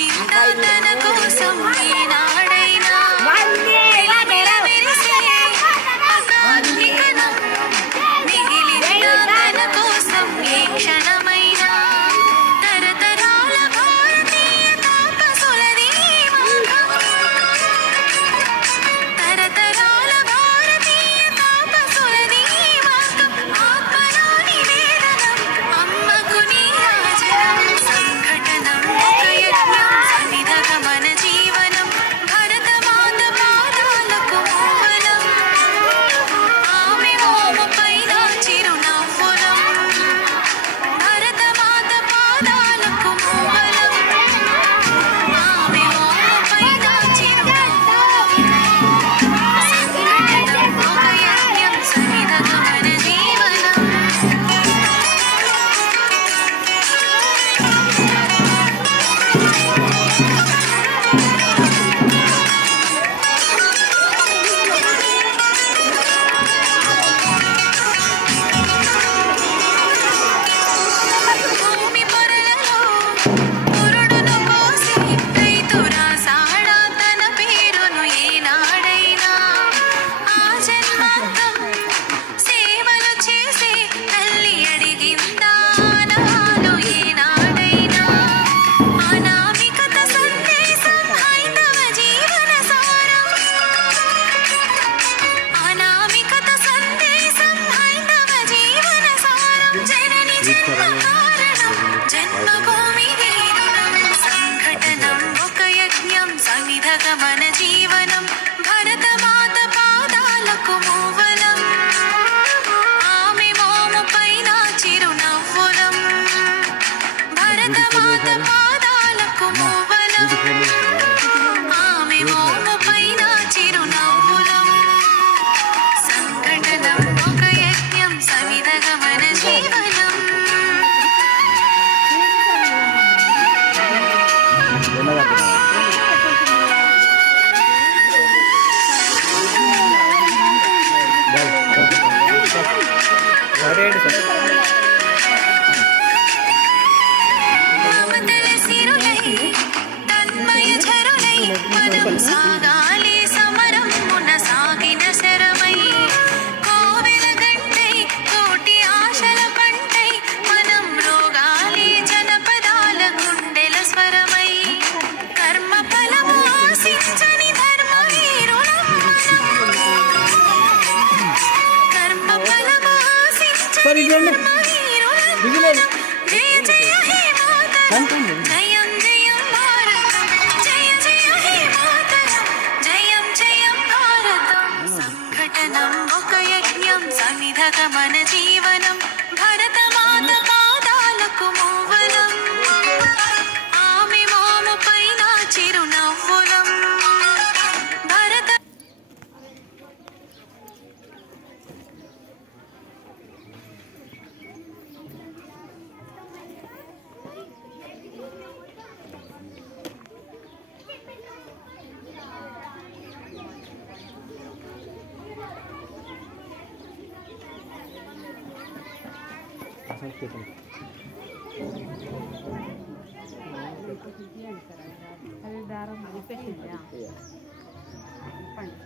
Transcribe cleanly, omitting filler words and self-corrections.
వచ్చిందా తన కోసం ఈనాడైనా మెరిసే అగ్నికణం మిగిలిందా తన కోసం ఏ క్షణమైనా తరతరాల భారతీయ తాపసులది తరతరాల భారతీయ తాపసులది ఆత్మలో నివేదనం అమ్మకు నీరాజనం సంఘటనం ఒక యజ్ఞం సమిధగ మన జీవనం భరతమాత పాదాలకు మూవలం ఆమె మోముపైన చిరునవ్వులం భరతమాత పాదాలకు మూవలం ఆమె మోముపైన చిరునవ్వులం సంఘటనం ఒక యజ్ఞం సమిధగ మన జీవనం భూమి పొరలలో పురుడును పోసి రైతు రాసాడా తన పేరును ఏనాడైనా ఆ జన్మాంతం సేవలు చేసే తల్లి అడిగిందా నాలో ఏనాడైనా అనామికత సందేశం హైందవ జీవన సారం అనామికత సందేశం హైందవ జీవన సారం జనని జన్మ కారణం జన్మభూమి వీరుణం సంఘటనం ఒక యజ్ఞం సమిధగ మన జీవనం భరతమాత పాదాలకు మూవలం ఆమె మోముపైన చిరునవ్వులం భరతమాత పాదాలకు మూవలం ఆమె మోముపైన చిరునవ్వులం సంఘటనం ఒక యజ్ఞం సమిధగ మన జీవనం మమతల సిరులై తన్మయ ఝరులై మనం సాగాలి సమరం మున సాగిన శరమై కోవెల గంటై కోటి ఆశల పంటై మనం రోగాలి జనపదాల గుండెల స్వరమై కర్మ ఫలము ఆశించని ధర్మ వీరులం కర్మ ఫలము ఆశించని ధర్మ వీరులం జయ జయ హే మాతరం జయం జయం భారతం జయ జయ హే మాతరం జయం జయం భారతం సంఘటనం ఒక యజ్ఞం సమిధగ మన జీవనం భరతమాత పాదాలకు మూవలం ఆమె మోముపైన చిరునవ్వులం భరత అది దారం పెట్టిందా చెప్పండి